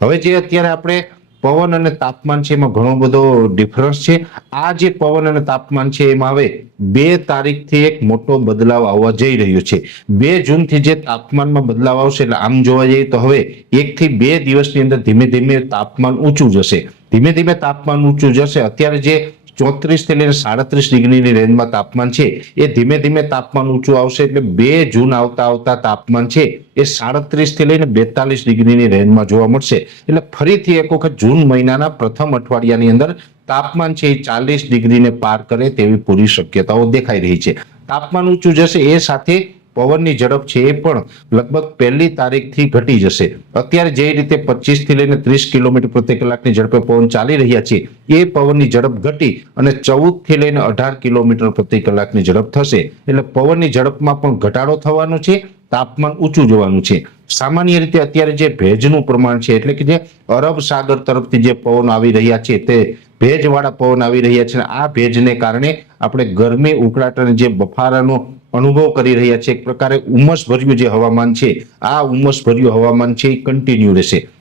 હવે જે અત્યારે આપણે પવન અને તાપમાન છે એમાં ઘણો બધો ડિફરન્સ છે. આ જે પવન અને તાપમાન છે એમાં હવે બે તારીખથી એક મોટો બદલાવ આવવા જઈ રહ્યો છે. બે જૂનથી જે તાપમાનમાં બદલાવ આવશે, એટલે આમ જોવા જઈએ તો હવે એકથી બે દિવસની અંદર ધીમે ધીમે તાપમાન ઊંચું જશે. ધીમે ધીમે તાપમાન ઊંચું જશે. અત્યારે જે ચોત્રીસથી લઈને સાડત્રીસ ડિગ્રીની રેન્જમાં તાપમાન છે. એ ધીમે ધીમે તાપમાન ઊંચું આવશે એટલે બે જૂન આવતા આવતા તાપમાન છે એ સાડત્રીસથી લઈને બેતાલીસ ડિગ્રીની રેન્જમાં જોવા મળશે. એટલે ફરીથી એક વખત જૂન મહિનાના પ્રથમ અઠવાડિયાની અંદર તાપમાન છે એ ચાલીસ ડિગ્રીને પાર કરે તેવી પૂરી શક્યતાઓ દેખાઈ રહી છે. તાપમાન ઊંચું જશે એ સાથે પવનની ઝડપ છે એ પણ લગભગ પહેલી તારીખથી ઘટી જશે. અત્યારે જે રીતે પચીસથી લઈને ત્રીસ કિલોમીટર પ્રતિ કલાકની ઝડપે પવન ચાલી રહ્યા છે, એ પવનની ઝડપ ઘટી અને ચૌદથી લઈને અઢાર કિલોમીટર પ્રતિ કલાકની ઝડપ થશે. એટલે પવનની ઝડપમાં પણ ઘટાડો થવાનો છે, તાપમાન ઊંચું જવાનું છે. સામાન્ય રીતે અત્યારે જે ભેજનું પ્રમાણ છે, એટલે કે જે અરબ સાગર તરફથી જે પવન આવી રહ્યા છે, તે ભેજવાળા પવન આવી રહ્યા છે. આ ભેજને કારણે આપણે ગરમી, ઉકળાટ અને જે બફારાનો અનુભવ કરી રહ્યા છે. એક પ્રકારે ઉમસભર્યું જે હવામાન છે, આ ઉમસભર્યું હવામાન છે એ કન્ટિન્યુ રહેશે.